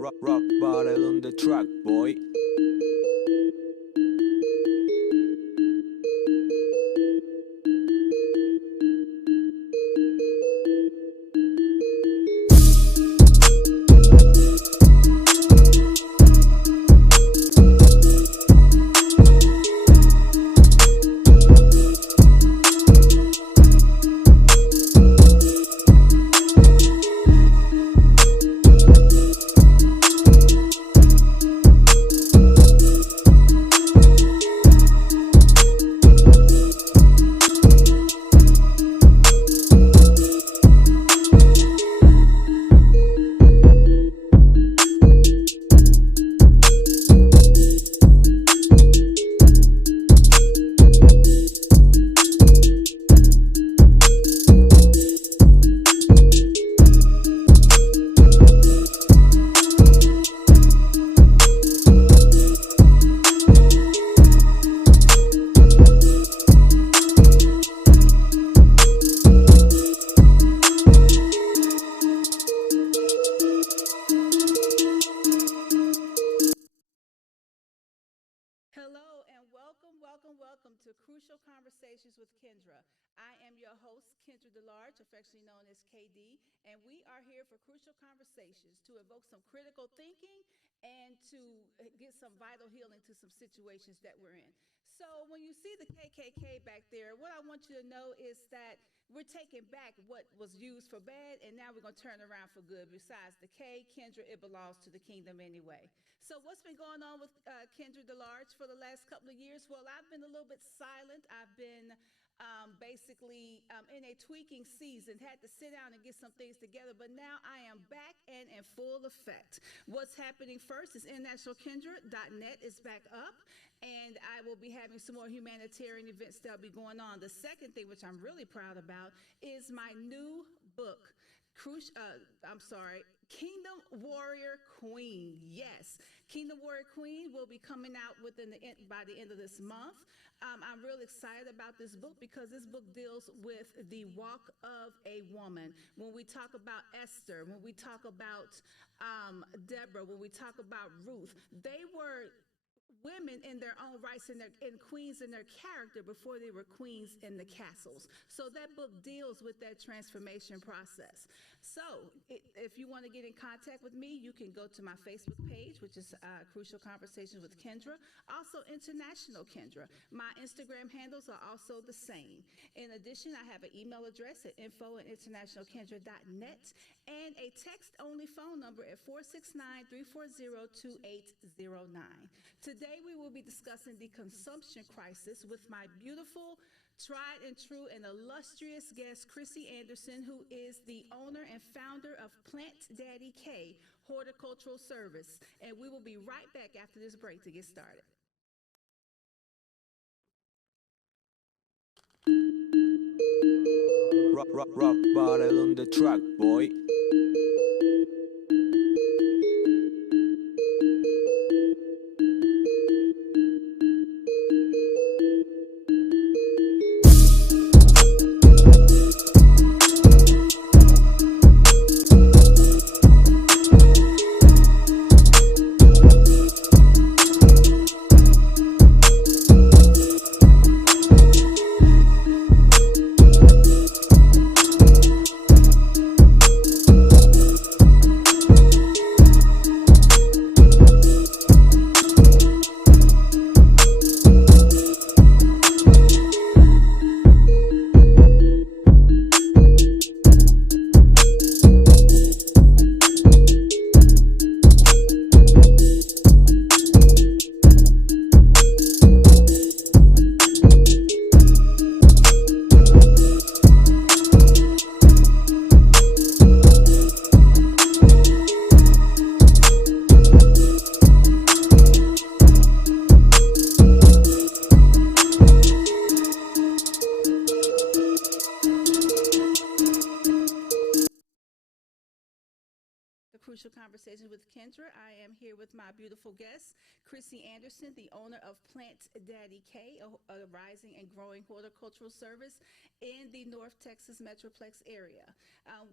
Rock bottle on the track, boy. Welcome to Crucial Conversations with Kendra. I am your host, Kendra DeLarge, affectionately known as KD, and we are here for crucial conversations to evoke some critical thinking and to get some vital healing to some situations that we're in. So when you see the KKK back there, what I want you to know is that we're taking back what was used for bad, and now we're going to turn around for good. Besides the K, Kendra, it belongs to the kingdom anyway. So what's been going on with Kendra DeLarge for the last couple of years? Well, I've been a little bit silent. I've been basically in a tweaking season, had to sit down and get some things together, but now I am back and in full effect. What's happening first is internationalkendra.net is back up, and I will be having some more humanitarian events that'll be going on. The second thing, which I'm really proud about, is my new book, Kingdom Warrior Queen. Yes, Kingdom Warrior Queen will be coming out by the end of this month. I'm really excited about this book because this book deals with the walk of a woman. When we talk about Esther, when we talk about Deborah, when we talk about Ruth, they were women in their own rights and queens in their character before they were queens in the castles. So that book deals with that transformation process. So if you want to get in contact with me, you can go to my Facebook page, which is Crucial Conversations with Kendra. Also International Kendra. My Instagram handles are also the same. In addition, I have an email address at info@internationalkendra.net and a text-only phone number at 469-340-2809. Today, we will be discussing the consumption crisis with my beautiful, tried and true, and illustrious guest, Krissy Anderson, who is the owner and founder of Plant Daddy K Horticultural Service. And we will be right back after this break to get started. Rock bottle on the track, boy. Conversations with Kendra. I am here with my beautiful guest, Krissy Anderson, the owner of Plant Daddy K, a rising and growing horticultural service in the North Texas Metroplex area.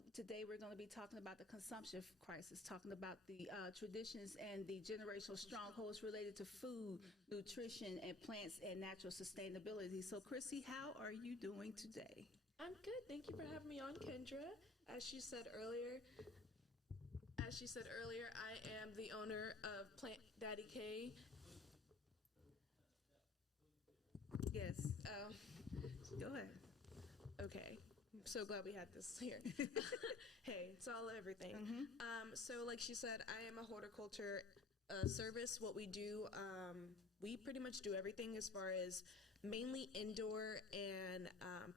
Today we're going to be talking about the consumption crisis, talking about the traditions and the generational strongholds related to food, nutrition, and plants and natural sustainability. So Krissy, how are you doing today? I'm good. Thank you for having me on, Kendra. As she said earlier, I am the owner of Plant Daddy K. Yes. Oh, Go ahead. okay. I'm so glad we had this here. Hey, it's all everything. So like she said, I am a horticulture service. What we do, we pretty much do everything as far as mainly indoor and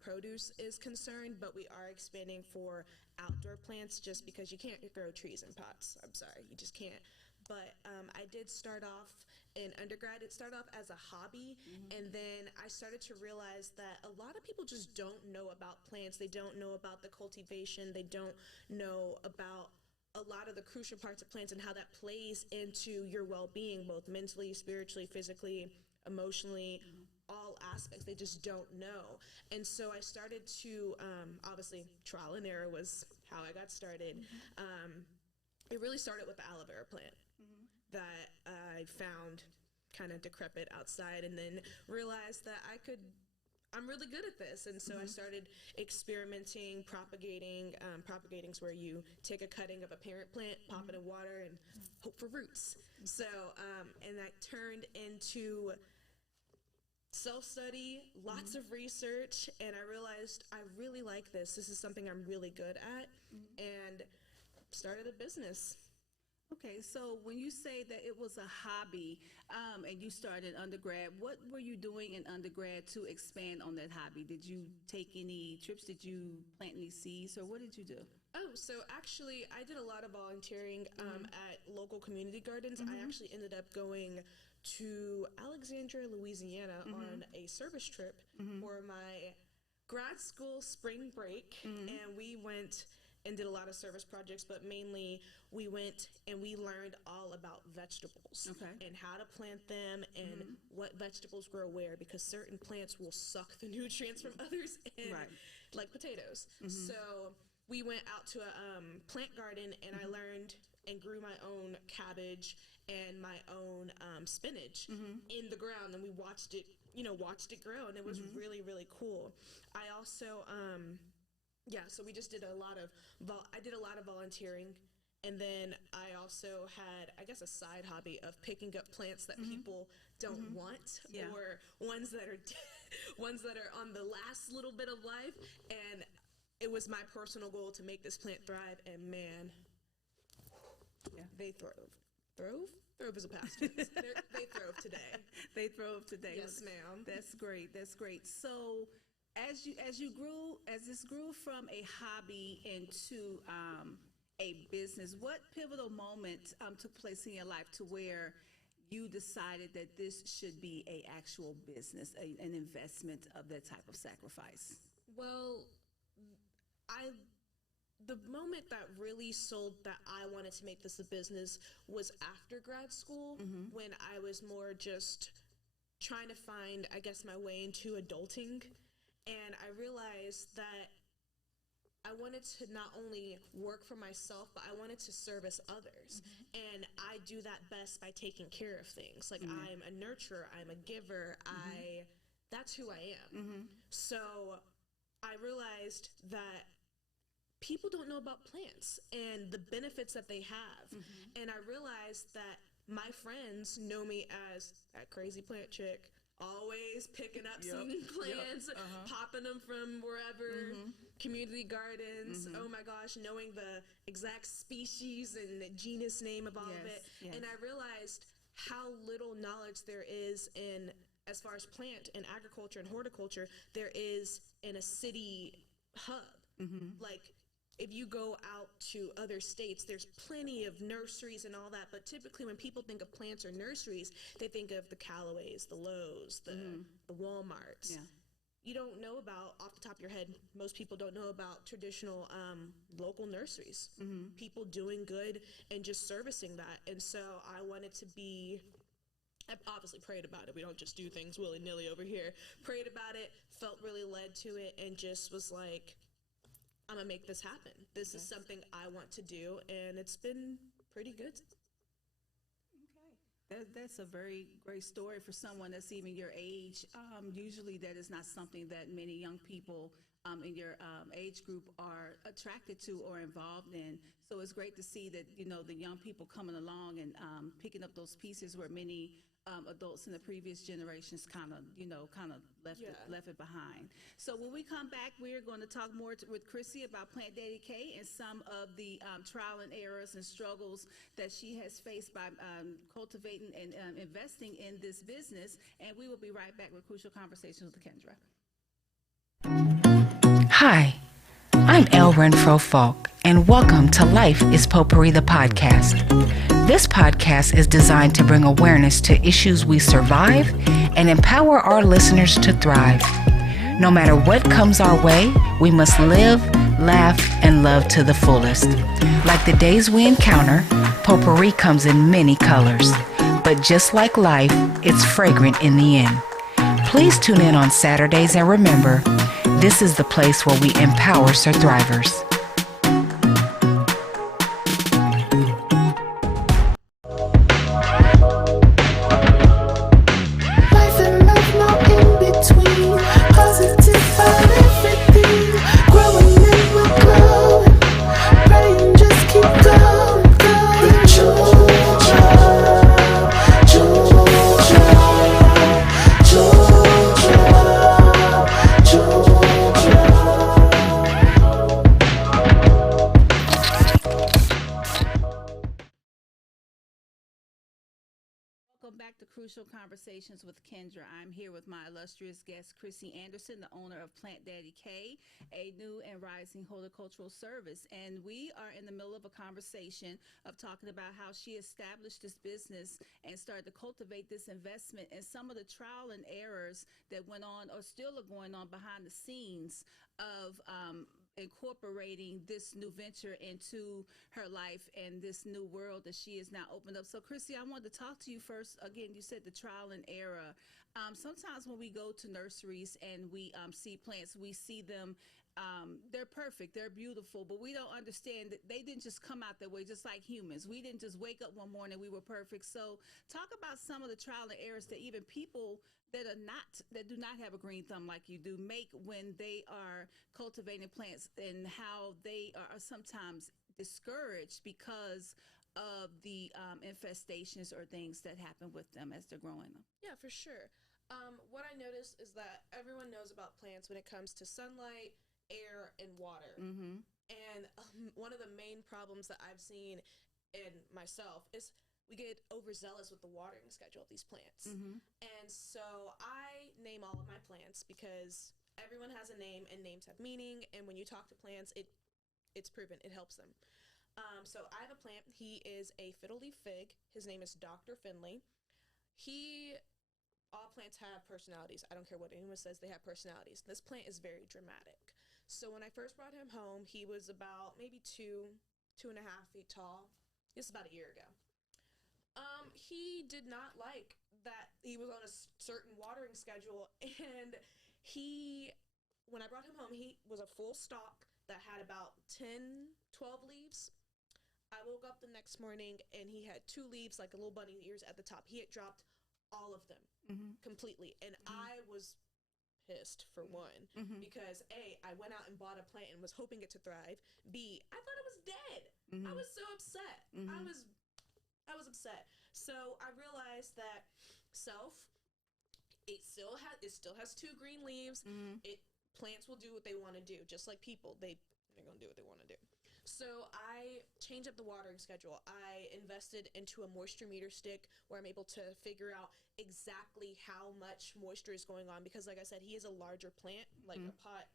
produce is concerned, but we are expanding for outdoor plants just because you can't grow trees in pots. I'm sorry, you just can't. But I did start off in undergrad. It started off as a hobby, and then I started to realize that a lot of people just don't know about plants. They don't know about the cultivation. They don't know about a lot of the crucial parts of plants and how that plays into your well-being, both mentally, spiritually, physically, emotionally, all aspects. They just don't know. And so I started to, obviously, trial and error was how I got started. It really started with the aloe vera plant that I found kind of decrepit outside, and then realized that I'm really good at this. And so I started experimenting, propagating. Propagating is where you take a cutting of a parent plant, pop it in water, and hope for roots. So, and that turned into self-study, lots of research, and I realized I really like this. This is something I'm really good at, and started a business. Okay, so when you say that it was a hobby and you started undergrad, what were you doing in undergrad to expand on that hobby? Did you take any trips? Did you plant any seeds, or what did you do? Oh, so actually I did a lot of volunteering at local community gardens. I actually ended up going to Alexandria, Louisiana on a service trip for my grad school spring break, and we went and did a lot of service projects, but mainly we went and we learned all about vegetables and how to plant them and what vegetables grow where, because certain plants will suck the nutrients from others, and like potatoes. So we went out to a plant garden, and I learned and grew my own cabbage and my own spinach in the ground, and we watched it grow, and it was really, really cool. I also so we just did I did a lot of volunteering, and then I also had, I guess, a side hobby of picking up plants that people don't want, or ones that are on the last little bit of life, and it was my personal goal to make this plant thrive, and man, they throve. Throve is a past tense. They throve today. They throve today. Yes, ma'am. That's great. That's great. So as this grew from a hobby into a business, what pivotal moment took place in your life to where you decided that this should be a actual business, an investment of that type of sacrifice? Well, the moment that really sold that I wanted to make this a business was after grad school, when I was more just trying to find, I guess, my way into adulting. And I realized that I wanted to not only work for myself, but I wanted to service others. And I do that best by taking care of things. Like, I'm a nurturer, I'm a giver, that's who I am. So I realized that people don't know about plants and the benefits that they have. And I realized that my friends know me as that crazy plant chick, always picking up some plants, popping them from wherever, community gardens. Oh my gosh, knowing the exact species and the genus name of all of it. And I realized how little knowledge there is in, as far as plant and agriculture and horticulture, there is in a city hub. Like, if you go out to other states, there's plenty of nurseries and all that, but typically when people think of plants or nurseries, they think of the Callaways, the Lowe's, the Walmarts. you don't know about, off the top of your head, most people don't know about traditional local nurseries, people doing good and just servicing that. And so I wanted to be, I obviously prayed about it. We don't just do things willy-nilly over here. Prayed about it, felt really led to it, and just was like, I'm gonna make this happen. This is something I want to do, and it's been pretty good. That's a very great story for someone that's even your age. Usually that is not something that many young people in your age group are attracted to or involved in. So it's great to see that, you know, the young people coming along and picking up those pieces where many adults in the previous generations kind of left it behind. So when we come back, we're going to talk more with Krissy about Plant Daddy K and some of the trial and errors and struggles that she has faced by cultivating and investing in this business. And we will be right back with Crucial Conversations with Kendra. Hi, I'm Elle Renfro Falk, and welcome to Life is Potpourri, the podcast. This podcast is designed to bring awareness to issues we survive and empower our listeners to thrive. No matter what comes our way, we must live, laugh, and love to the fullest. Like the days we encounter, potpourri comes in many colors. But just like life, it's fragrant in the end. Please tune in on Saturdays and remember, this is the place where we empower survivors. Life and love, no in between. Positive about everything. Growing and we're growing. Praying, just keep going, going. Georgia, Georgia, Georgia, Georgia. Welcome back to Crucial Conversations with Kendra. I'm here with my illustrious guest, Krissy Anderson, the owner of Plant Daddy K, a new and rising horticultural service. And we are in the middle of a conversation of talking about how she established this business and started to cultivate this investment and some of the trial and errors that went on or still are going on behind the scenes of incorporating this new venture into her life and this new world that she has now opened up. So Krissy, I wanted to talk to you first. Again, you said the trial and error. Sometimes when we go to nurseries and we see plants, we see them, they're perfect, they're beautiful, but we don't understand that they didn't just come out that way, just like humans. We didn't just wake up one morning, we were perfect. So talk about some of the trial and errors that even people that do not have a green thumb like you do make when they are cultivating plants, and how they are sometimes discouraged because of the infestations or things that happen with them as they're growing them. Yeah, for sure. What I noticed is that everyone knows about plants when it comes to sunlight, air, and water. And one of the main problems that I've seen in myself is we get overzealous with the watering schedule of these plants. And so I name all of my plants because everyone has a name and names have meaning. And when you talk to plants, it's proven, it helps them. So I have a plant. He is a fiddle leaf fig. His name is Dr. Finley. All plants have personalities. I don't care what anyone says, they have personalities. This plant is very dramatic. So when I first brought him home, he was about maybe 2.5 feet tall. This is about a year ago. He did not like that he was on a certain watering schedule, and when I brought him home, he was a full stalk that had about 10, 12 leaves. I woke up the next morning and he had 2 leaves, like a little bunny ears at the top. He had dropped all of them completely, and I was pissed for one, because A, I went out and bought a plant and was hoping it to thrive. B, I thought it was dead. I was so upset. I was upset. So I realized that it still has 2 green leaves. Plants will do what they want to do, just like people. They're gonna do what they want to do. So I changed up the watering schedule. I invested into a moisture meter stick where I'm able to figure out exactly how much moisture is going on, because like I said, he is a larger plant, like a pot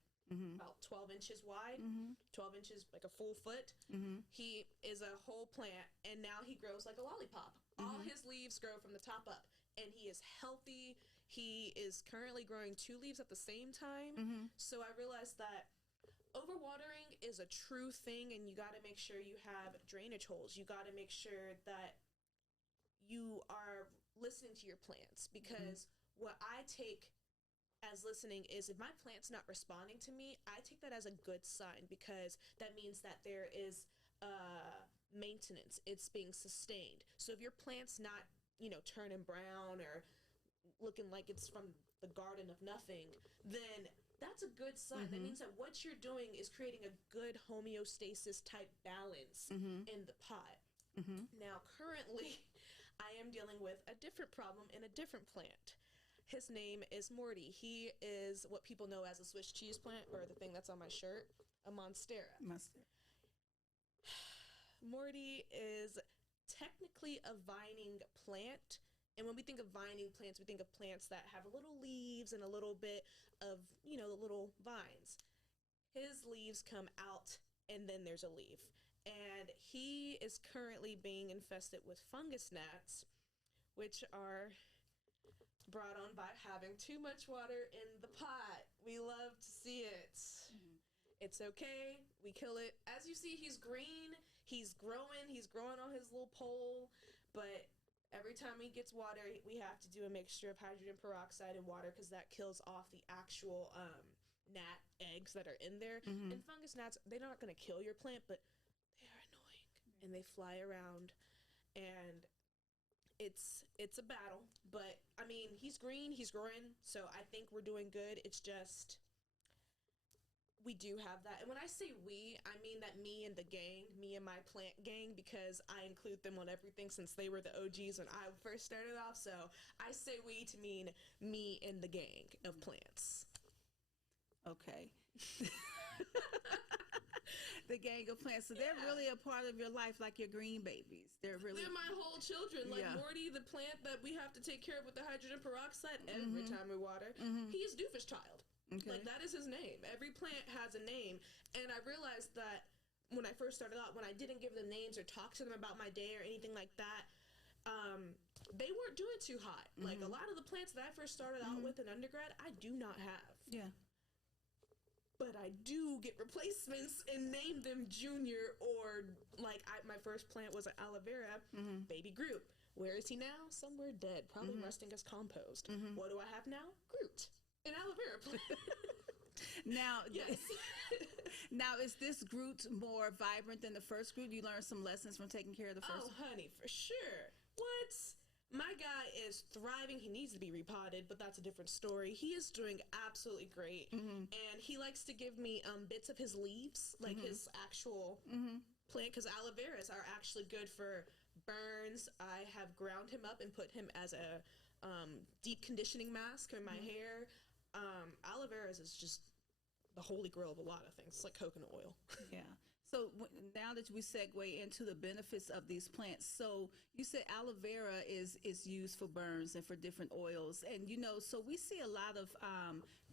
about 12 inches wide, 12 inches, like a full foot. He is a whole plant, and now he grows like a lollipop. All his leaves grow from the top up, and he is healthy. He is currently growing 2 leaves at the same time. So I realized that overwatering is a true thing, and you got to make sure you have drainage holes. You got to make sure that you are listening to your plants, because what I take as listening is, if my plant's not responding to me, I take that as a good sign, because that means that there is maintenance. It's being sustained. So if your plant's not, turning brown or looking like it's from the garden of nothing, then that's a good sign. That means that what you're doing is creating a good homeostasis type balance in the pot. Now, currently, I am dealing with a different problem in a different plant. His name is Morty. He is what people know as a Swiss cheese plant, or the thing that's on my shirt, a Monstera. Morty is technically a vining plant. And when we think of vining plants, we think of plants that have little leaves and a little bit of, the little vines. His leaves come out, and then there's a leaf. And he is currently being infested with fungus gnats, which are brought on by having too much water in the pot. We love to see it. It's okay. We kill it. As you see, he's green. He's growing. He's growing on his little pole. But every time he gets water, we have to do a mixture of hydrogen peroxide and water, because that kills off the actual gnat eggs that are in there. And fungus gnats, they're not going to kill your plant, but they are annoying. And they fly around. And it's a battle. But, I mean, he's green. He's growing. So I think we're doing good. It's just, we do have that. And when I say we, I mean that me and the gang, me and my plant gang, because I include them on everything since they were the OGs when I first started off. So I say we to mean me and the gang of plants. Okay. The gang of plants. So they're really a part of your life, like your green babies. They're my whole children. Like Morty, the plant that we have to take care of with the hydrogen peroxide every time we water. He's Doofus Child. Okay. Like, that is his name. Every plant has a name. And I realized that when I first started out, when I didn't give them names or talk to them about my day or anything like that, they weren't doing too hot. Like, a lot of the plants that I first started out with in undergrad, I do not have. Yeah. But I do get replacements and name them Junior, or like my first plant was an aloe vera, baby Groot. Where is he now? Somewhere dead, probably rusting as compost. What do I have now? Groot, an aloe vera plant. Now, yes. Now, is this Groot more vibrant than the first Groot? You learned some lessons from taking care of the first. Oh, honey, for sure. What? My guy is thriving. He needs to be repotted, but that's a different story. He is doing absolutely great. And he likes to give me bits of his leaves, like his actual plant, because aloe veras are actually good for burns. I have ground him up and put him as a deep conditioning mask in my hair. Aloe veras is just the holy grail of a lot of things. It's like coconut oil. Yeah. So now that we segue into the benefits of these plants, so you said aloe vera is used for burns and for different oils, and so we see a lot of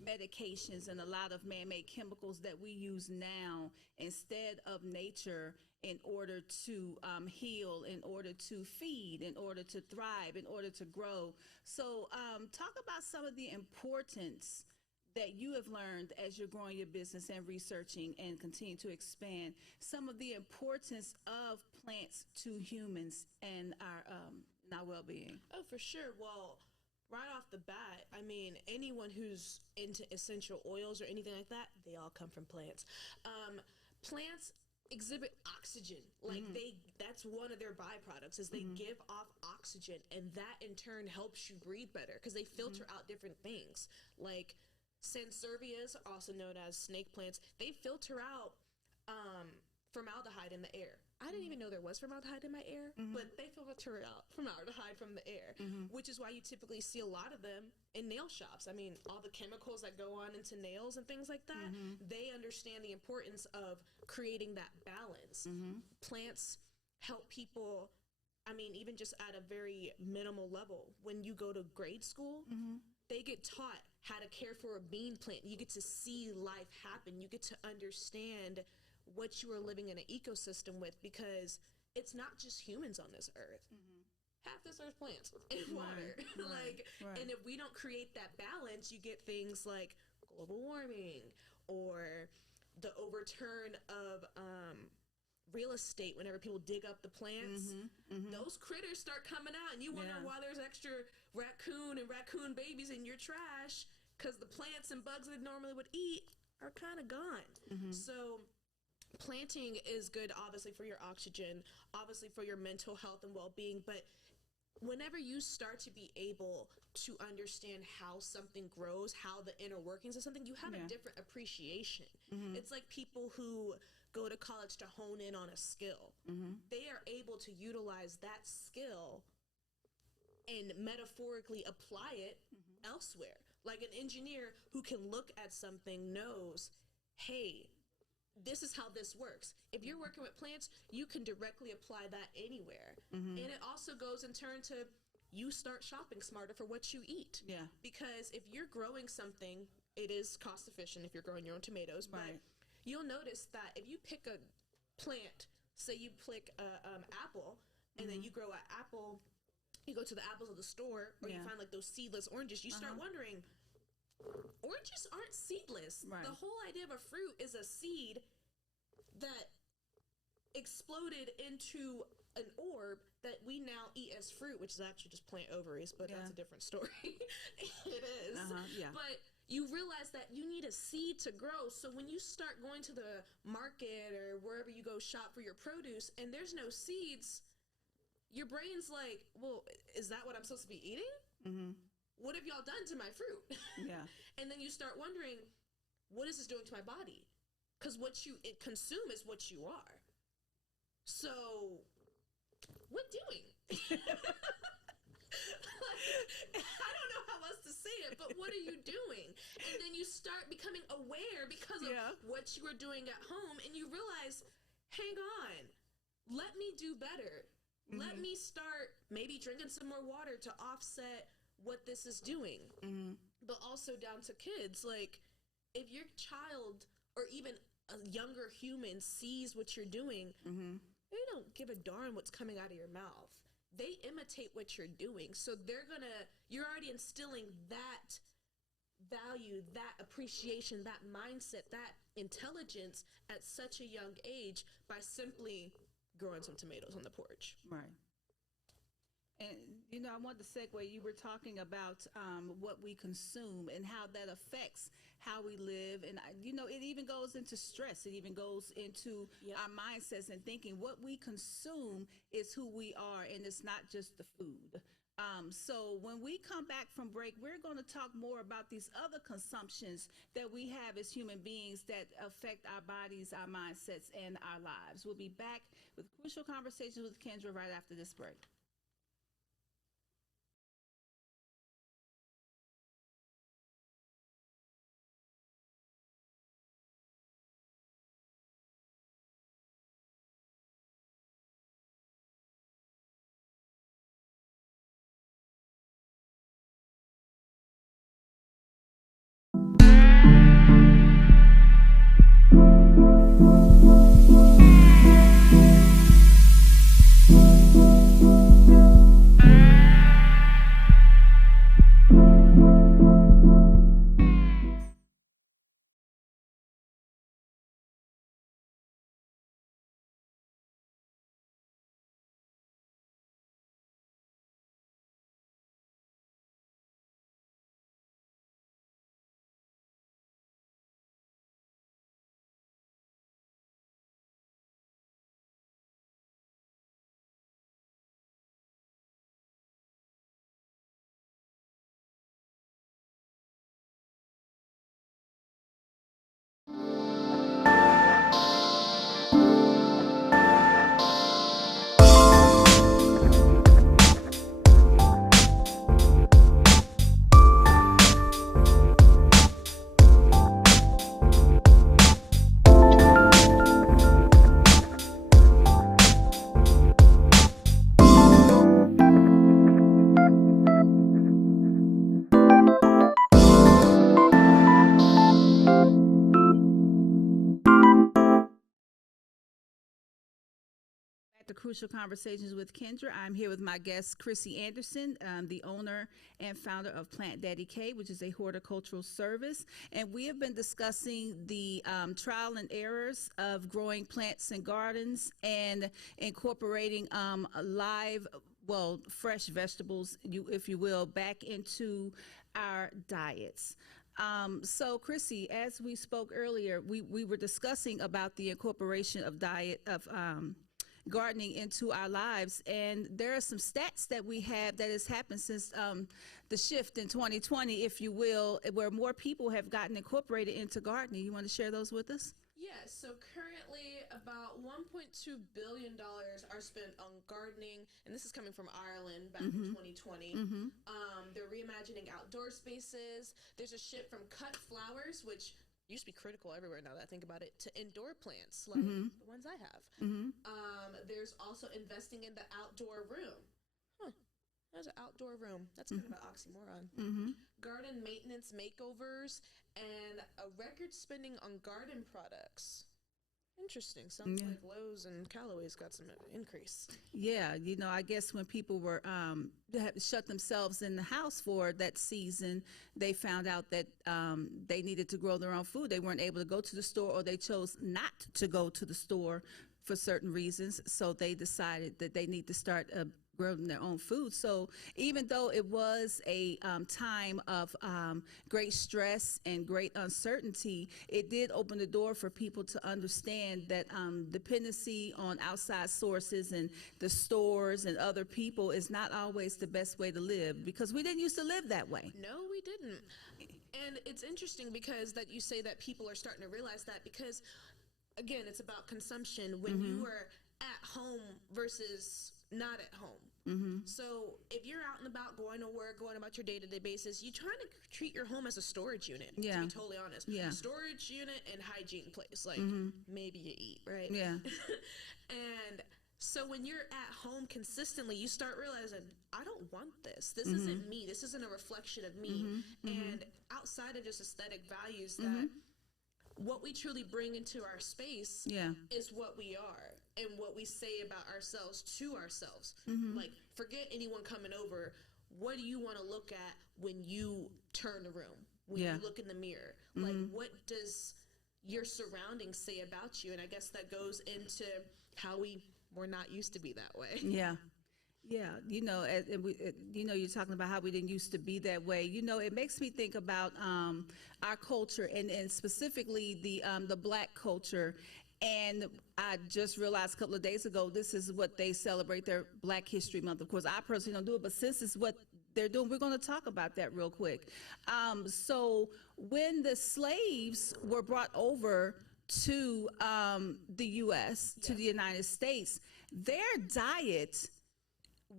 medications and a lot of man-made chemicals that we use now instead of nature in order to heal, in order to feed, in order to thrive, in order to grow. So talk about some of the importance that you have learned as you're growing your business and researching and continue to expand, some of the importance of plants to humans and our well-being. Oh, for sure. Well, right off the bat, I mean, anyone who's into essential oils or anything like that, they all come from plants. Plants exhibit oxygen. Like that's one of their byproducts, is they give off oxygen, and that in turn helps you breathe better, because they filter out different things. Like Sansevieras, also known as snake plants, they filter out formaldehyde in the air. I didn't even know there was formaldehyde in my air, but they filter out formaldehyde from the air, which is why you typically see a lot of them in nail shops. I mean, all the chemicals that go on into nails and things like that, they understand the importance of creating that balance. Plants help people, I mean, even just at a very minimal level. When you go to grade school, they get taught how to care for a bean plant. You get to see life happen. You get to understand what you are living in an ecosystem with, because it's not just humans on this earth. half this earth plants and water. Like, and if we don't create that balance, you get things like global warming or the overturn of real estate. Whenever people dig up the plants, those critters start coming out, and you wonder why there's extra raccoon and raccoon babies in your trash, because the plants and bugs that it normally would eat are kind of gone. So planting is good, obviously, for your oxygen, obviously for your mental health and well-being, but whenever you start to be able to understand how something grows, how the inner workings of something, you have a different appreciation. It's like people who go to college to hone in on a skill. They are able to utilize that skill and metaphorically apply it elsewhere. Like an engineer who can look at something knows, hey, this is how this works. If you're working with plants, you can directly apply that anywhere. And it also goes in turn to you start shopping smarter for what you eat. Because if you're growing something, it is cost efficient if you're growing your own tomatoes, but you'll notice that if you pick a plant, say you pick a apple, and then you grow an apple, you go to the apples of the store, or you find like those seedless oranges, you start wondering, oranges aren't seedless. The whole idea of a fruit is a seed that exploded into an orb that we now eat as fruit, which is actually just plant ovaries, but that's a different story. It is. But you realize that you need a seed to grow. So when you start going to the market or wherever you go shop for your produce and there's no seeds, your brain's like, well, is that what I'm supposed to be eating? What have y'all done to my fruit? And then you start wondering, what is this doing to my body? Because what you consume is what you are. So, what doing? I don't know how else to say it, but what are you doing? And then you start becoming aware because of what you were doing at home, and you realize, hang on, let me do better. Let me start maybe drinking some more water to offset what this is doing. But also down to kids, like if your child or even a younger human sees what you're doing, they don't give a darn what's coming out of your mouth. They imitate what you're doing. So you're already instilling that value, that appreciation, that mindset, that intelligence at such a young age by simply growing some tomatoes on the porch. And, you know, I want to segue, you were talking about what we consume and how that affects how we live. And, you know, it even goes into stress. It even goes into our mindsets and thinking. What we consume is who we are, and it's not just the food. So when we come back from break, we're going to talk more about these other consumptions that we have as human beings that affect our bodies, our mindsets, and our lives. We'll be back with Crucial Conversations with Kendra right after this break. Crucial Conversations with Kendra. I'm here with my guest, Krissy Anderson, the owner and founder of Plant Daddy K, which is a horticultural service. And we have been discussing the trial and errors of growing plants and gardens and incorporating fresh vegetables, if you will, back into our diets. So Krissy, as we spoke earlier, we were discussing about the incorporation of gardening into our lives, and there are some stats that we have that has happened since the shift in 2020, if you will, where more people have gotten incorporated into gardening. You want to share those with us? Yes, so currently about $1.2 billion are spent on gardening, and this is coming from Ireland back in 2020. They're reimagining outdoor spaces. There's a shift from cut flowers, which used to be critical everywhere now that I think about it, to indoor plants like the ones I have. There's also investing in the outdoor room. There's an outdoor room. That's kind of an oxymoron. Garden maintenance makeovers and a record spending on garden products. Interesting. Sounds like Lowe's and Callaway's got some increase. Yeah, you know, I guess when people were shut themselves in the house for that season, they found out that they needed to grow their own food. They weren't able to go to the store, or they chose not to go to the store for certain reasons. So they decided that they need to start growing their own food. So even though it was a time of great stress and great uncertainty, it did open the door for people to understand that dependency on outside sources and the stores and other people is not always the best way to live, because we didn't used to live that way. No, we didn't. And it's interesting because that you say that people are starting to realize that, because again, it's about consumption when you are at home versus not at home. So if you're out and about, going to work, going about your day-to-day basis, you're trying to treat your home as a storage unit, to be totally honest. Storage unit and hygiene place, like maybe you eat, right? And so when you're at home consistently, you start realizing, I don't want this. This isn't me. This isn't a reflection of me. And outside of just aesthetic values, that what we truly bring into our space is what we are and what we say about ourselves to ourselves. Like, forget anyone coming over. What do you want to look at when you turn the room, when you look in the mirror? Like, what does your surroundings say about you? And I guess that goes into how we're not used to be that way. Yeah, you know, you're talking about how we didn't used to be that way. You know, it makes me think about our culture and specifically the Black culture. And I just realized a couple of days ago, this is what they celebrate their Black History Month. Of course, I personally don't do it, but since it's what they're doing, we're going to talk about that real quick. So when the slaves were brought over to the U.S., to the United States, their diet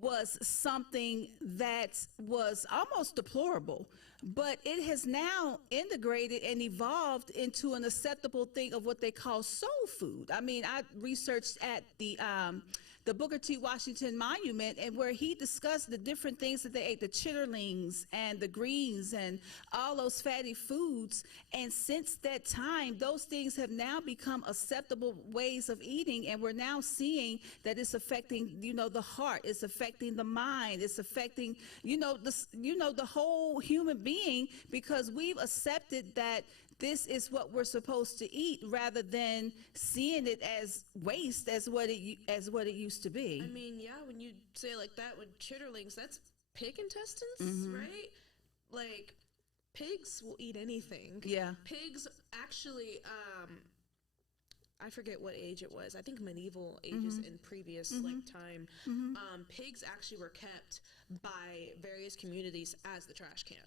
was something that was almost deplorable, but it has now integrated and evolved into an acceptable thing of what they call soul food. I mean, I researched at the Booker T. Washington Monument, and where he discussed the different things that they ate, the chitterlings and the greens and all those fatty foods. And since that time, those things have now become acceptable ways of eating, and we're now seeing that it's affecting, you know, the heart, it's affecting the mind, it's affecting, the whole human being, because we've accepted that this is what we're supposed to eat, rather than seeing it as waste, as what it used to be. I mean, yeah, when you say it like that with chitterlings, that's pig intestines, right? Like, pigs will eat anything. Yeah. Pigs actually, I forget what age it was. I think medieval ages in previous time. Pigs actually were kept by various communities as the trash can,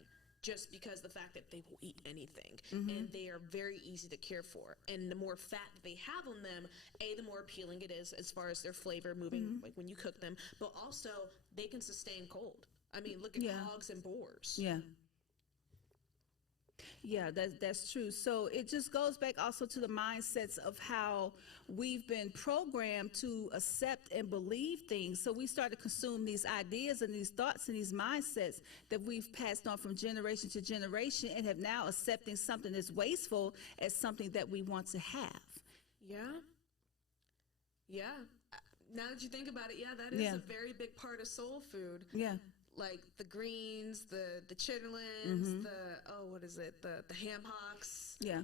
just because the fact that they will eat anything, and they are very easy to care for. And the more fat that they have on them, the more appealing it is as far as their flavor moving, like when you cook them, but also they can sustain cold. I mean, look at hogs and boars. Yeah, that's true. So it just goes back also to the mindsets of how we've been programmed to accept and believe things. So we start to consume these ideas and these thoughts and these mindsets that we've passed on from generation to generation, and have now accepting something that's wasteful as something that we want to have. Yeah. Now that you think about it, yeah, that is Yeah. a very big part of soul food. Yeah. Like the greens, the chitlins, what is it? The ham hocks. Yeah.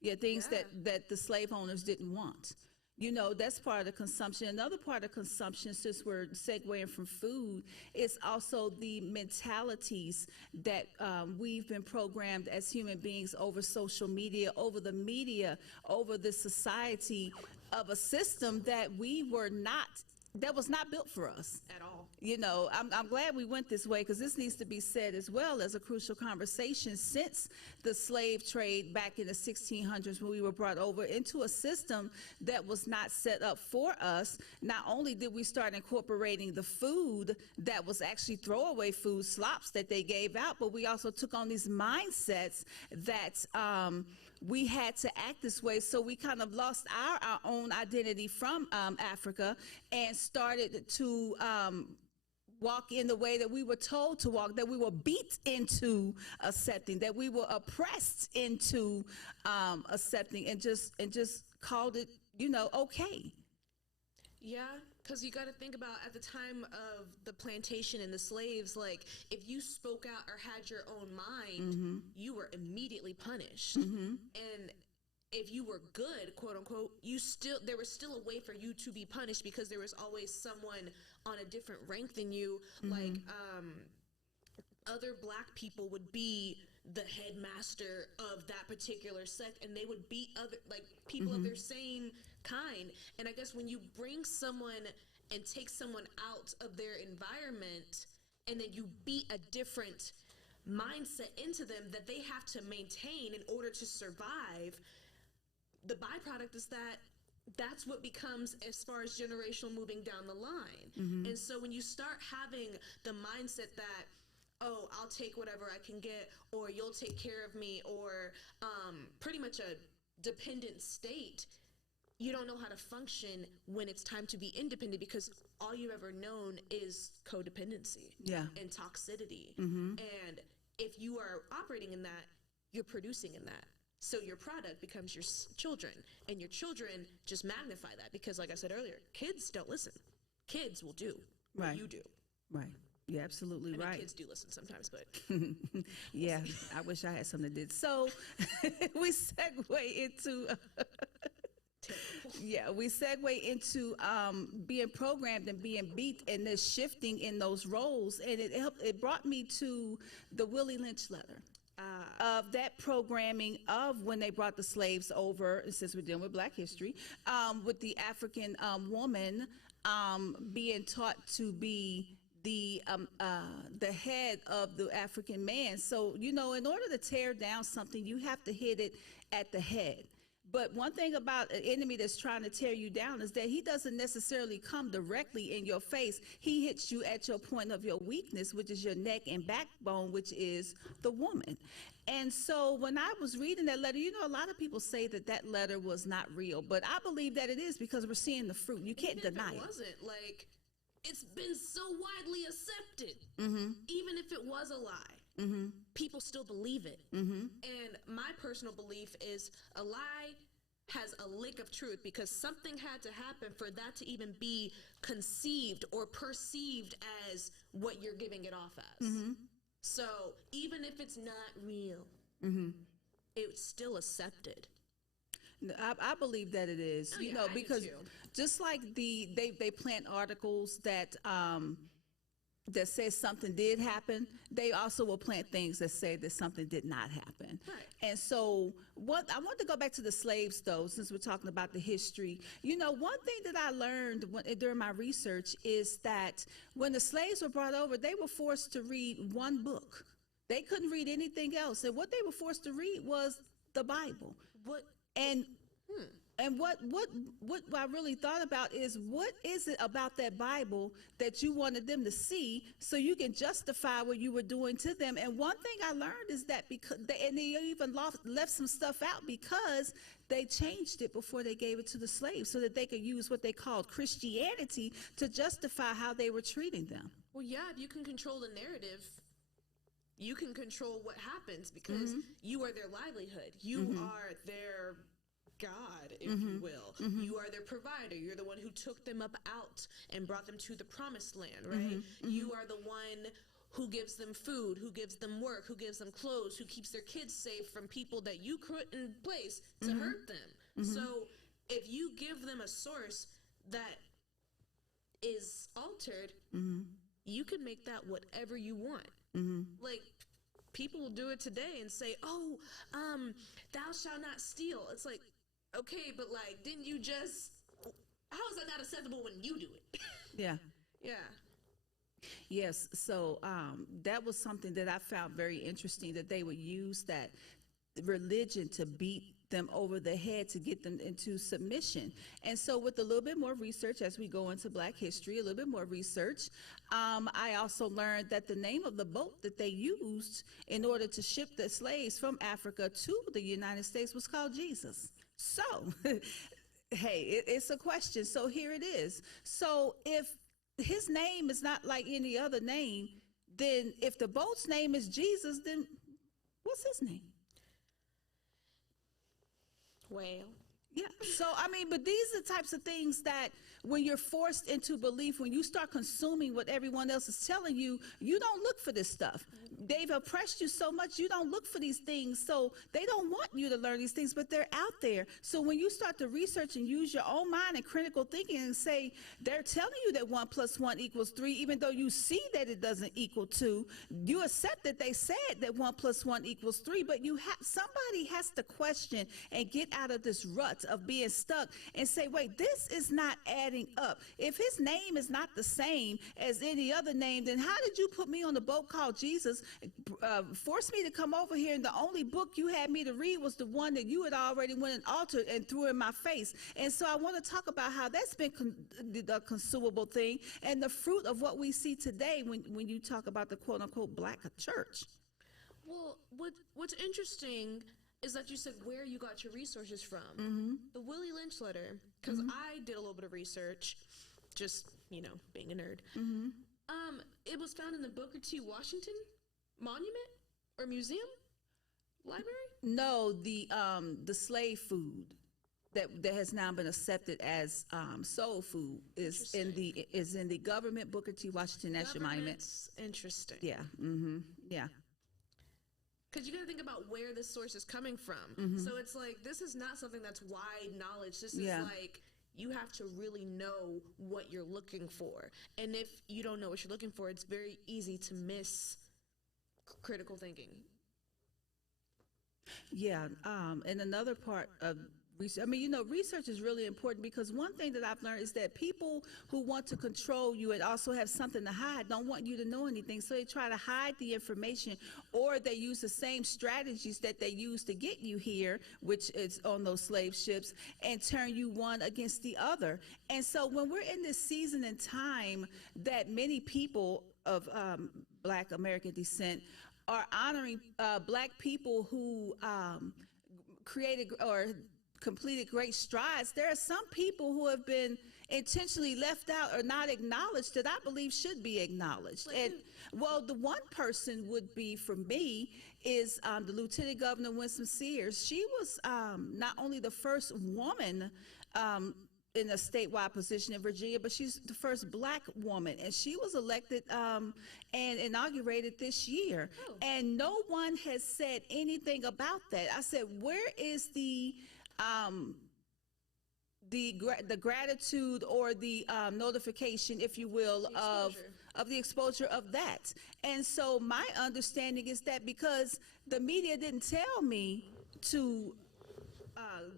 Yeah, things Yeah. that the slave owners didn't want. You know, that's part of the consumption. Another part of consumption, since we're segueing from food, is also the mentalities that we've been programmed as human beings over social media, over the media, over the society of a system that was not built for us. At all. You know, I'm glad we went this way, because this needs to be said as well as a crucial conversation. Since the slave trade back in the 1600s, when we were brought over into a system that was not set up for us, not only did we start incorporating the food that was actually throwaway food, slops that they gave out, but we also took on these mindsets that we had to act this way. So we kind of lost our own identity from Africa and started to walk in the way that we were told to walk, that we were beat into accepting, that we were oppressed into accepting, and just called it, you know, okay. Yeah, because you got to think about at the time of the plantation and the slaves, like if you spoke out or had your own mind, you were immediately punished. And if you were good, quote unquote, there was still a way for you to be punished, because there was always someone on a different rank than you. Like other black people would be the headmaster of that particular sect, and they would beat other, like, people of their same kind. And I guess when you bring someone and take someone out of their environment, and then you beat a different mindset into them that they have to maintain in order to survive, the byproduct is that's what becomes, as far as generational moving down the line. And so when you start having the mindset that, oh, I'll take whatever I can get, or you'll take care of me, or pretty much a dependent state, you don't know how to function when it's time to be independent, because all you've ever known is codependency and toxicity. And if you are operating in that, you're producing in that. So your product becomes your children, and your children just magnify that, because like I said earlier, kids don't listen. Kids will do what you do. Right. You're absolutely I mean, right. kids do listen sometimes, but Yeah, I wish I had something that did. So we segue into we segue into being programmed and being beat, and this shifting in those roles, and it brought me to the Willie Lynch letter. Of that programming of when they brought the slaves over, since we're dealing with Black history, with the African woman being taught to be the head of the African man. So, you know, in order to tear down something, you have to hit it at the head. But one thing about an enemy that's trying to tear you down is that he doesn't necessarily come directly in your face. He hits you at your point of your weakness, which is your neck and backbone, which is the woman. And so when I was reading that letter, you know, a lot of people say that letter was not real, but I believe that it is, because we're seeing the fruit. You can't deny it. Even if it wasn't, like, it's been so widely accepted. Even if it was a lie, people still believe it. And my personal belief is a lie has a lick of truth, because something had to happen for that to even be conceived or perceived as what you're giving it off as. So even if it's not real, it's still accepted. I believe that it is, Oh, you yeah, know, I do because too. just like they plant articles that says something did happen, they also will plant things that say that something did not happen. Right. And so I want to go back to the slaves, though, since we're talking about the history. You know, one thing that I learned during my research is that when the slaves were brought over, they were forced to read one book. They couldn't read anything else. And what they were forced to read was the Bible. And what I really thought about is, what is it about that Bible that you wanted them to see so you can justify what you were doing to them? And one thing I learned is that they even left some stuff out because they changed it before they gave it to the slaves, so that they could use what they called Christianity to justify how they were treating them. Well, yeah, if you can control the narrative, you can control what happens, because you are their livelihood. You are their God, if you will. You are their provider. You're the one who took them up out and brought them to the promised land, right? You are the one who gives them food, who gives them work, who gives them clothes, who keeps their kids safe from people that you put in place to hurt them. So if you give them a source that is altered, you can make that whatever you want. Like, people will do it today and say, oh, thou shalt not steal. It's like, okay, but like, didn't you just, how is that not acceptable when you do it? Yeah. Yeah. Yes. So that was something that I found very interesting, that they would use that religion to beat them over the head to get them into submission. And so with a little bit more research as we go into Black history, a little bit more research, I also learned that the name of the boat that they used in order to ship the slaves from Africa to the United States was called Jesus. So, hey, it's a question. So here it is. So if his name is not like any other name, then if the boat's name is Jesus, then what's his name? Well, yeah. So, I mean, but these are the types of things that when you're forced into belief, when you start consuming what everyone else is telling you, you don't look for this stuff. They've oppressed you so much, you don't look for these things. So they don't want you to learn these things, but they're out there. So when you start to research and use your own mind and critical thinking and say, they're telling you that 1 + 1 = 3, even though you see that it doesn't equal 2, you accept that they said that 1 + 1 = 3, but somebody has to question and get out of this rut of being stuck and say, wait, this is not adding up. If his name is not the same as any other name, then how did you put me on the boat called Jesus, force me to come over here, and the only book you had me to read was the one that you had already went and altered and threw in my face? And so I want to talk about how that's been the consumable thing and the fruit of what we see today when you talk about the quote-unquote Black church. well, what's interesting is that you said where you got your resources from. The Willie Lynch letter, because I did a little bit of research, just, being a nerd. It was found in the Booker T. Washington Monument or Museum? Library? No, the slave food that has now been accepted as soul food is in the government Booker T. Washington National Monument. Interesting. Yeah. Yeah. Because you got to think about where this source is coming from. So it's like, this is not something that's wide knowledge. This is like, you have to really know what you're looking for. And if you don't know what you're looking for, it's very easy to miss critical thinking. Yeah. And another part of research, research is really important, because one thing that I've learned is that people who want to control you and also have something to hide don't want you to know anything. So they try to hide the information, or they use the same strategies that they use to get you here, which is on those slave ships, and turn you one against the other. And so when we're in this season and time that many people of Black American descent are honoring Black people who created or completed great strides, there are some people who have been intentionally left out or not acknowledged that I believe should be acknowledged. And well, the one person would be, for me, is the Lieutenant Governor Winsome Sears. She was not only the first woman in a statewide position in Virginia, but she's the first Black woman, and she was elected and inaugurated this year. And no one has said anything about that. I said, where is the gratitude or the notification, if you will, of the exposure of that? And so my understanding is that because the media didn't tell me to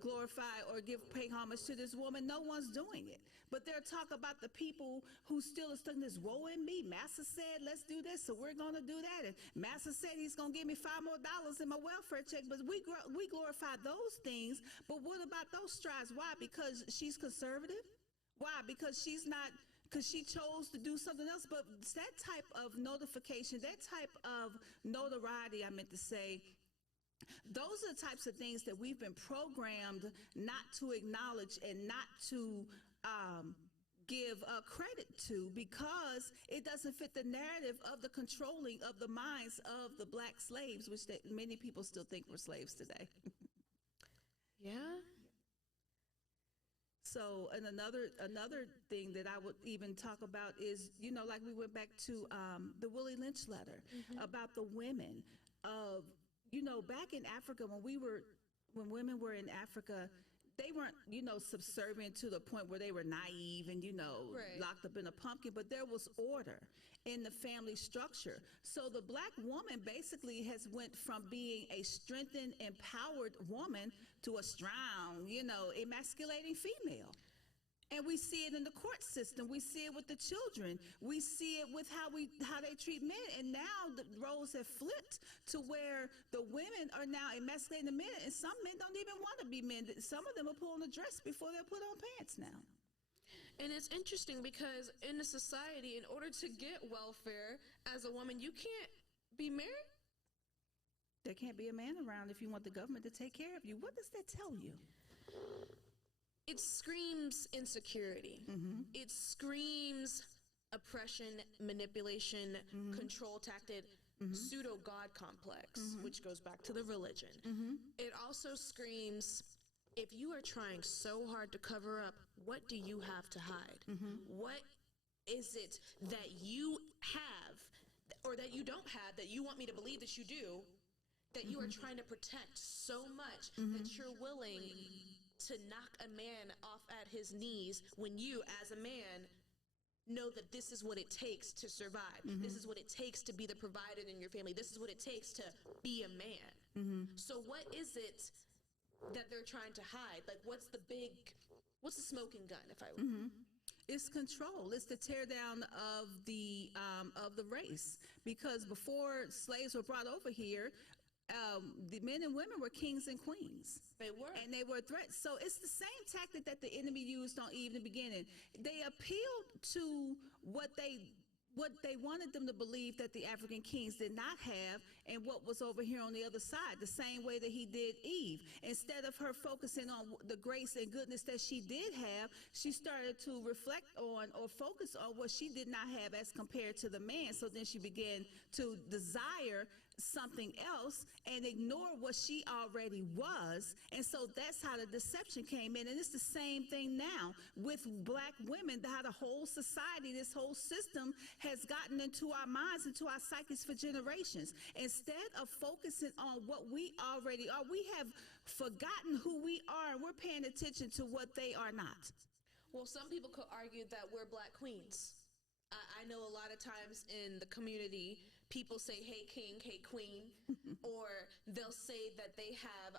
glorify or pay homage to this woman, no one's doing it. But they're talking about the people who still are stuck in this woe in me. Master said, let's do this, so we're going to do that. And Master said he's going to give me $5 more in my welfare check. But we glorify those things. But what about those strides? Why? Because she's conservative? Why? Because she chose to do something else. But that type of notification, that type of notoriety, I meant to say, those are the types of things that we've been programmed not to acknowledge and not to give credit to, because it doesn't fit the narrative of the controlling of the minds of the Black slaves, which many people still think were slaves today. Yeah. So, and another thing that I would even talk about is, like we went back to the Willie Lynch letter about the women of, back in Africa when women were in Africa, they weren't, subservient to the point where they were naive and, Right. locked up in a pumpkin, but there was order in the family structure. So the black woman basically has went from being a strengthened, empowered woman to a strong, emasculating female. And we see it in the court system. We see it with the children. We see it with how they treat men. And now the roles have flipped to where the women are now emasculating the men, and some men don't even want to be men. Some of them are pulling a dress before they'll put on pants now. And it's interesting because in the society, in order to get welfare as a woman, you can't be married. There can't be a man around if you want the government to take care of you. What does that tell you? It screams insecurity. It screams oppression, manipulation, control tactic, pseudo God complex, which goes back to the religion. It also screams, if you are trying so hard to cover up, what do you have to hide? What is it that you have or that you don't have that you want me to believe that you do, that you are trying to protect so much that you're willing to knock a man off at his knees when you, as a man, know that this is what it takes to survive. This is what it takes to be the provider in your family. This is what it takes to be a man. So what is it that they're trying to hide? Like, what's the smoking gun, if I will? It's control. It's the tear down of the race. Because before slaves were brought over here, the men and women were kings and queens. They were. And they were threats. So it's the same tactic that the enemy used on Eve in the beginning. They appealed to what they wanted them to believe that the African kings did not have, and what was over here on the other side, the same way that he did Eve. Instead of her focusing on the grace and goodness that she did have, she started to reflect on or focus on what she did not have as compared to the man. So then she began to desire something else and ignore what she already was. And so that's how the deception came in. And it's the same thing now with black women, how the whole society, this whole system has gotten into our minds, into our psyches for generations. Instead of focusing on what we already are, we have forgotten who we are, and we're paying attention to what they are not. Well, some people could argue that we're black queens. I know a lot of times in the community, people say, hey, king, hey, queen, or they'll say that they have,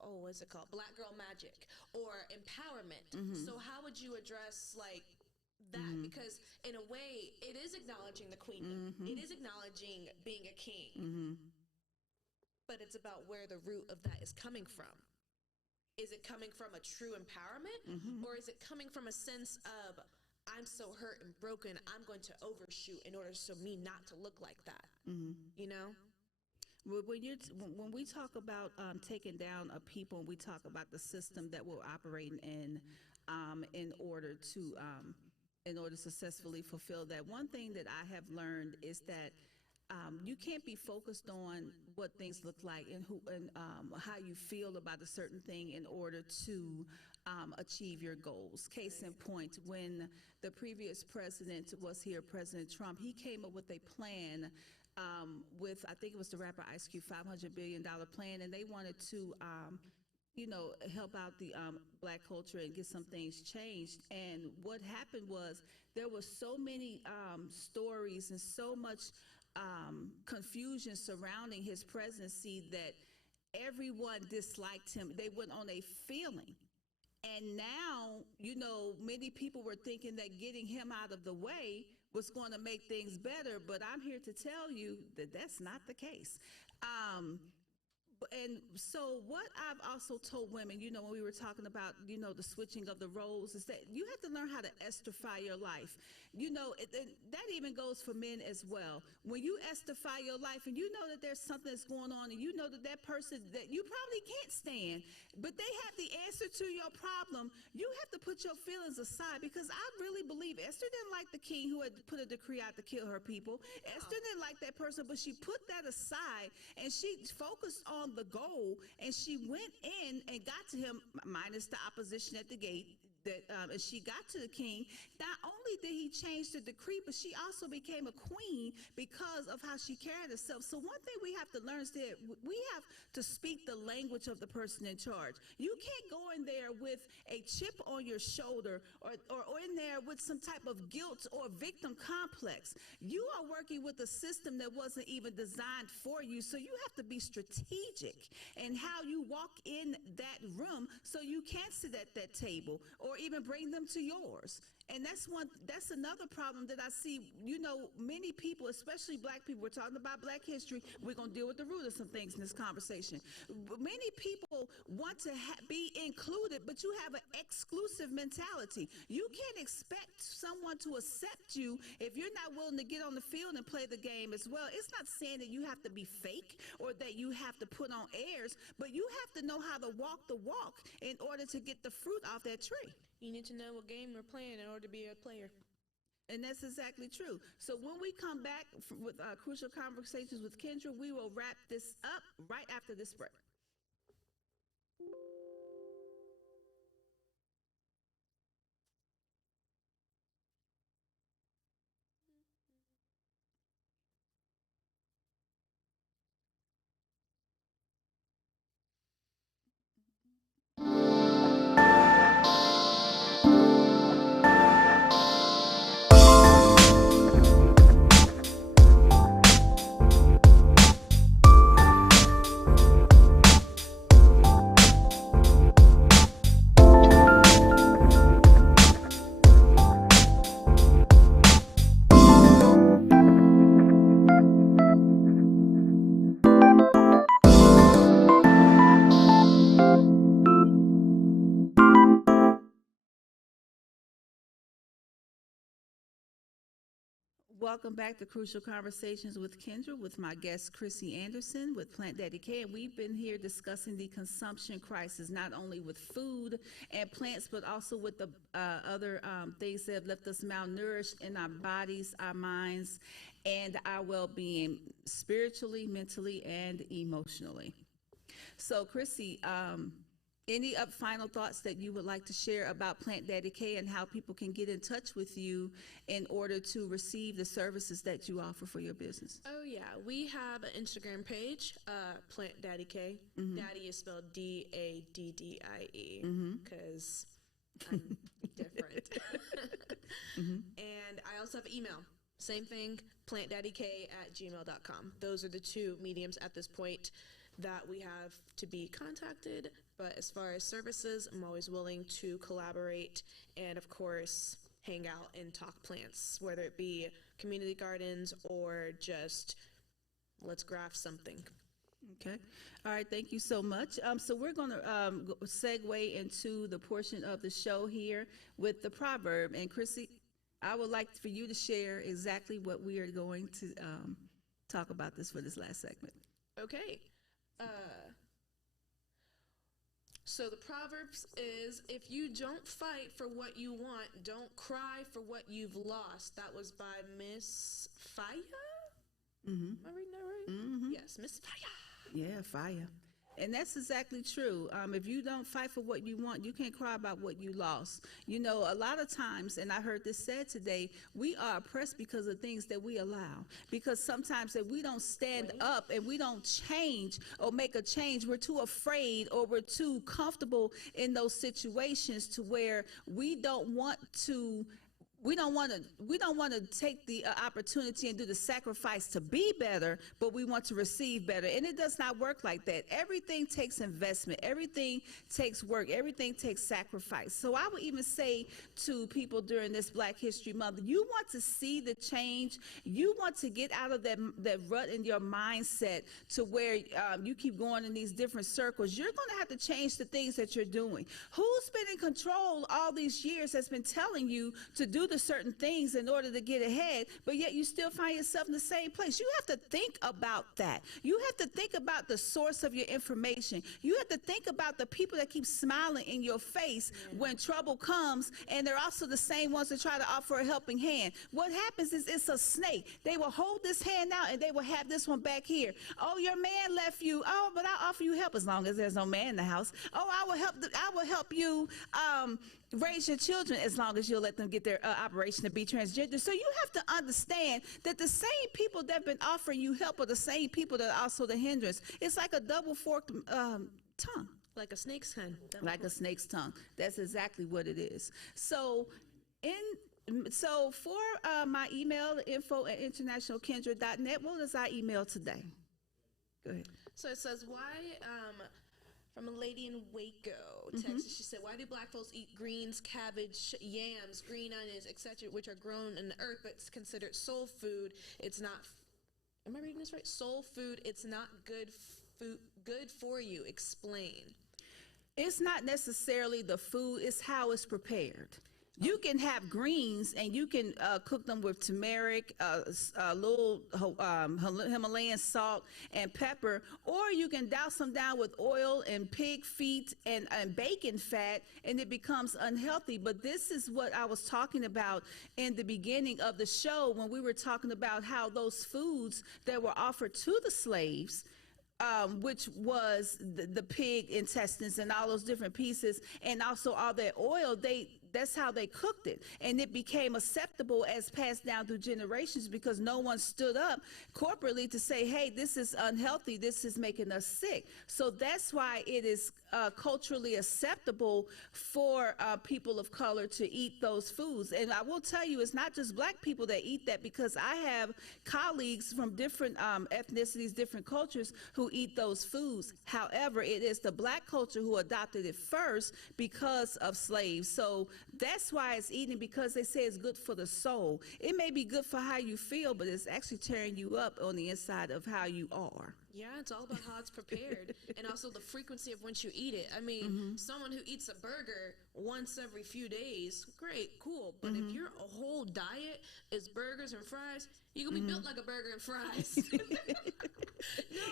what's it called? Black girl magic or empowerment. So how would you address like that? Because in a way, it is acknowledging the queendom. It is acknowledging being a king. But it's about where the root of that is coming from. Is it coming from a true empowerment? Or is it coming from a sense of, I'm so hurt and broken, I'm going to overshoot in order for me not to look like that, you know? When we talk about taking down a people, we talk about the system that we're operating in order to successfully fulfill that. One thing that I have learned is that you can't be focused on what things look like and how you feel about a certain thing in order to achieve your goals. Case in point, when the previous president was here, President Trump, he came up with a plan with, I think it was the rapper Ice Cube, $500 billion plan, and they wanted to help out the black culture and get some things changed. And what happened was there were so many stories and so much confusion surrounding his presidency that everyone disliked him. They went on a feeling. And now, many people were thinking that getting him out of the way was going to make things better, but I'm here to tell you that that's not the case. And so what I've also told women, when we were talking about, the switching of the roles, is that you have to learn how to estrify your life. That even goes for men as well. When you estrify your life and you know that there's something that's going on and you know that person that you probably can't stand, but they have the answer to your problem, you have to put your feelings aside, because I really believe Esther didn't like the king who had put a decree out to kill her people. Esther didn't like that person, but she put that aside and she focused on the goal, and she went in and got to him, minus the opposition at the gate. as she got to the king, not only did he change the decree, but she also became a queen because of how she carried herself. So one thing we have to learn is that we have to speak the language of the person in charge. You can't go in there with a chip on your shoulder or in there with some type of guilt or victim complex. You are working with a system that wasn't even designed for you, so you have to be strategic in how you walk in that room so you can sit at that table or even bring them to yours. And that's another problem that I see. You know, many people, especially black people, we're talking about black history. We're going to deal with the root of some things in this conversation. Many people want to be included, but you have an exclusive mentality. You can't expect someone to accept you if you're not willing to get on the field and play the game as well. It's not saying that you have to be fake or that you have to put on airs, but you have to know how to walk the walk in order to get the fruit off that tree. You need to know what game we're playing in order to be a player. And that's exactly true. So when we come back with Crucial Conversations with Kendra, we will wrap this up right after this break. Welcome back to Crucial Conversations with Kendra with my guest Krissy Anderson with Plant Daddy K. And we've been here discussing the consumption crisis, not only with food and plants, but also with the other things that have left us malnourished in our bodies, our minds, and our well-being, spiritually, mentally, and emotionally. So Krissy, any final thoughts that you would like to share about Plant Daddy K and how people can get in touch with you in order to receive the services that you offer for your business? Oh, yeah. We have an Instagram page, Plant Daddy K. Mm-hmm. Daddy is spelled DADDIE because I'm different. Mm-hmm. And I also have an email. Same thing, plantdaddyk@gmail.com. Those are the two mediums at this point that we have to be contacted. But as far as services, I'm always willing to collaborate and, of course, hang out and talk plants, whether it be community gardens or just let's graft something. Okay. All right. Thank you so much. So we're going to segue into the portion of the show here with the proverb. And Krissy, I would like for you to share exactly what we are going to talk about this for this last segment. Okay. So the Proverbs is, if you don't fight for what you want, don't cry for what you've lost. That was by Miss Faya? Mm-hmm. Am I reading that right? Mm-hmm. Yes, Miss Faya. Yeah, fire. And that's exactly true. If you don't fight for what you want, you can't cry about what you lost. You know, a lot of times, and I heard this said today, we are oppressed because of things that we allow. Because sometimes if we don't stand up and we don't change or make a change, we're too afraid or we're too comfortable in those situations to where we don't want to take the opportunity and do the sacrifice to be better, but we want to receive better. And it does not work like that. Everything takes investment. Everything takes work. Everything takes sacrifice. So I would even say to people during this Black History Month, you want to see the change. You want to get out of that rut in your mindset to where you keep going in these different circles. You're going to have to change the things that you're doing. Who's been in control all these years has been telling you to do the certain things in order to get ahead, but yet you still find yourself in the same place? You have to think about that. You have to think about the source of your information. You have to think about the people that keep smiling in your face when trouble comes, and they're also the same ones that try to offer a helping hand. What happens is it's a snake. They will hold this hand out and they will have this one back here. Oh, your man left you. Oh, but I'll offer you help as long as there's no man in the house. Oh, I will help you raise your children as long as you'll let them get their operation to be transgender. So you have to understand that the same people that have been offering you help are the same people that are also the hindrance. It's like a double forked tongue. Like a snake's tongue. Like a snake's tongue. That's exactly what it is. So for my email, info@internationalkendra.net, what is our email today? Go ahead. So it says, why, from a lady in Waco, Texas, she said, why do black folks eat greens, cabbage, yams, green onions, etc., which are grown in the earth, but it's considered soul food? It's not, am I reading this right? Soul food, it's not good for you. Explain. It's not necessarily the food, it's how it's prepared. You can have greens and you can cook them with turmeric, a little Himalayan salt and pepper, or you can douse them down with oil and pig feet and bacon fat, and it becomes unhealthy. But this is what I was talking about in the beginning of the show when we were talking about how those foods that were offered to the slaves, which was the pig intestines and all those different pieces, and also all that oil, that's how they cooked it. And it became acceptable as passed down through generations because no one stood up corporately to say, hey, this is unhealthy, this is making us sick. So that's why it is culturally acceptable for people of color to eat those foods. And I will tell you, it's not just black people that eat that, because I have colleagues from different ethnicities, different cultures who eat those foods. However, it is the black culture who adopted it first because of slaves. So that's why it's eaten, because they say it's good for the soul. It may be good for how you feel, but it's actually tearing you up on the inside of how you are. Yeah, it's all about how it's prepared and also the frequency of once you eat it. I mean, someone who eats a burger once every few days, great, cool. But if your whole diet is burgers and fries, you're going to be built like a burger and fries.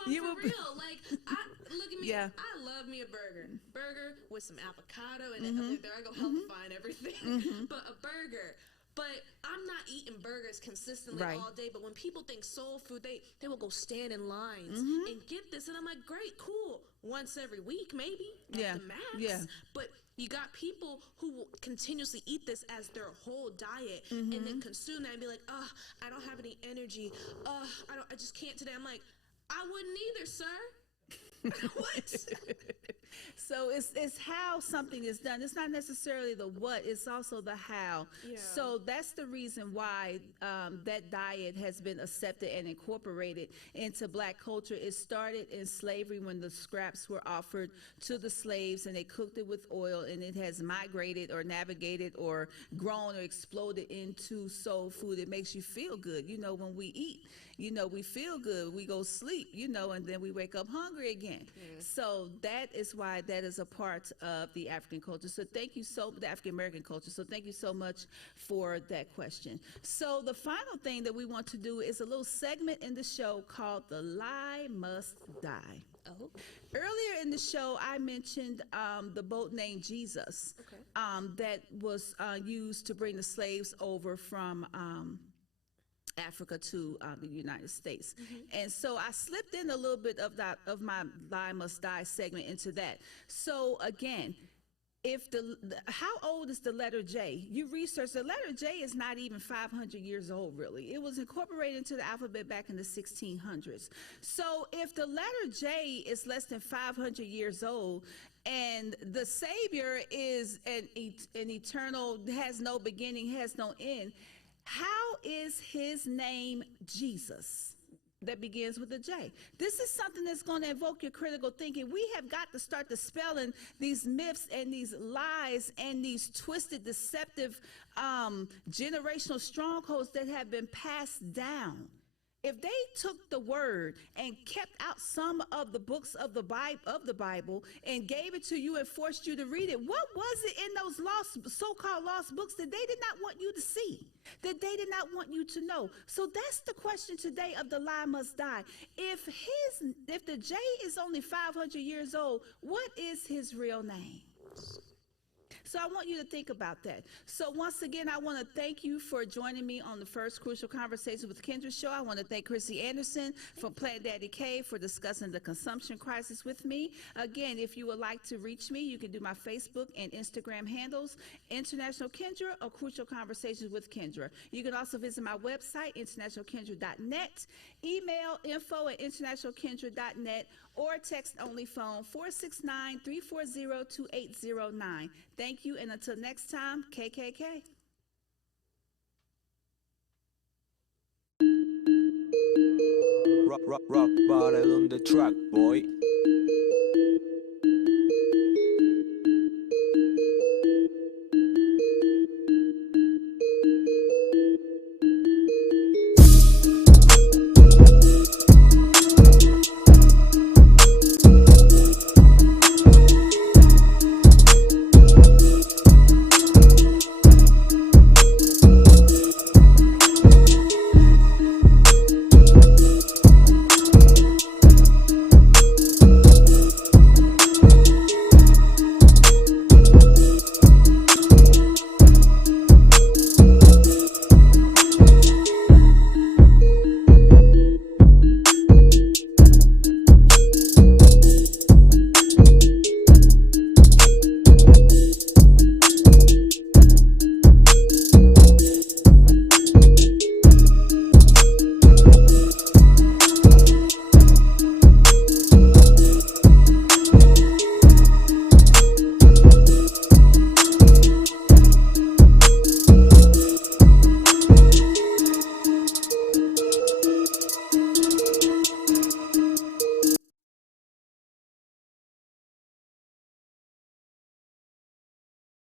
No, for real. Like, look at me. Yeah. I love me a burger. Burger with some avocado and there I go healthifying everything. But a burger. But I'm not eating burgers consistently all day. But when people think soul food, they will go stand in lines and get this. And I'm like, great, cool. Once every week, maybe, at the max. Yeah. But you got people who will continuously eat this as their whole diet and then consume that and be like, oh, I don't have any energy. I just can't today. I'm like, I wouldn't either, sir. What? So it's how something is done. It's not necessarily the what, it's also the how. Yeah. So that's the reason why that diet has been accepted and incorporated into black culture. It started in slavery when the scraps were offered to the slaves and they cooked it with oil, and it has migrated or navigated or grown or exploded into soul food. It makes you feel good. You know, when we eat, you know, we feel good. We go sleep, you know, and then we wake up hungry again. So that is why that is a part of the African culture. So thank you the African American culture. So thank you so much for that question. So the final thing that we want to do is a little segment in the show called The Lie Must Die. Oh. Earlier in the show, I mentioned the boat named Jesus that was used to bring the slaves over from Africa to the United States. And so I slipped in a little bit of my Lie Must Die segment into that. So again, if how old is the letter J? You research, the letter J is not even 500 years old, really. It was incorporated into the alphabet back in the 1600s. So if the letter J is less than 500 years old, and the Savior is an eternal, has no beginning, has no end, how is his name Jesus? That begins with a J. This is something that's going to invoke your critical thinking. We have got to start dispelling these myths and these lies and these twisted, deceptive, generational strongholds that have been passed down. If they took the word and kept out some of the books of the Bible and gave it to you and forced you to read it, what was it in those so-called lost books that they did not want you to see, that they did not want you to know? So that's the question today of The Lie Must Die. If the J is only 500 years old, what is his real name? So I want you to think about that. So once again, I want to thank you for joining me on the first Crucial Conversation with Kendra show. I want to thank Krissy Anderson from Plant Daddy K for discussing the consumption crisis with me. Again, if you would like to reach me, you can do my Facebook and Instagram handles, International Kendra or Crucial Conversations with Kendra. You can also visit my website, internationalkendra.net, email info@internationalkendra.net, or text only phone 469-340-2809. Thank you, and until next time, KKK. Rock bottle on the track, boy.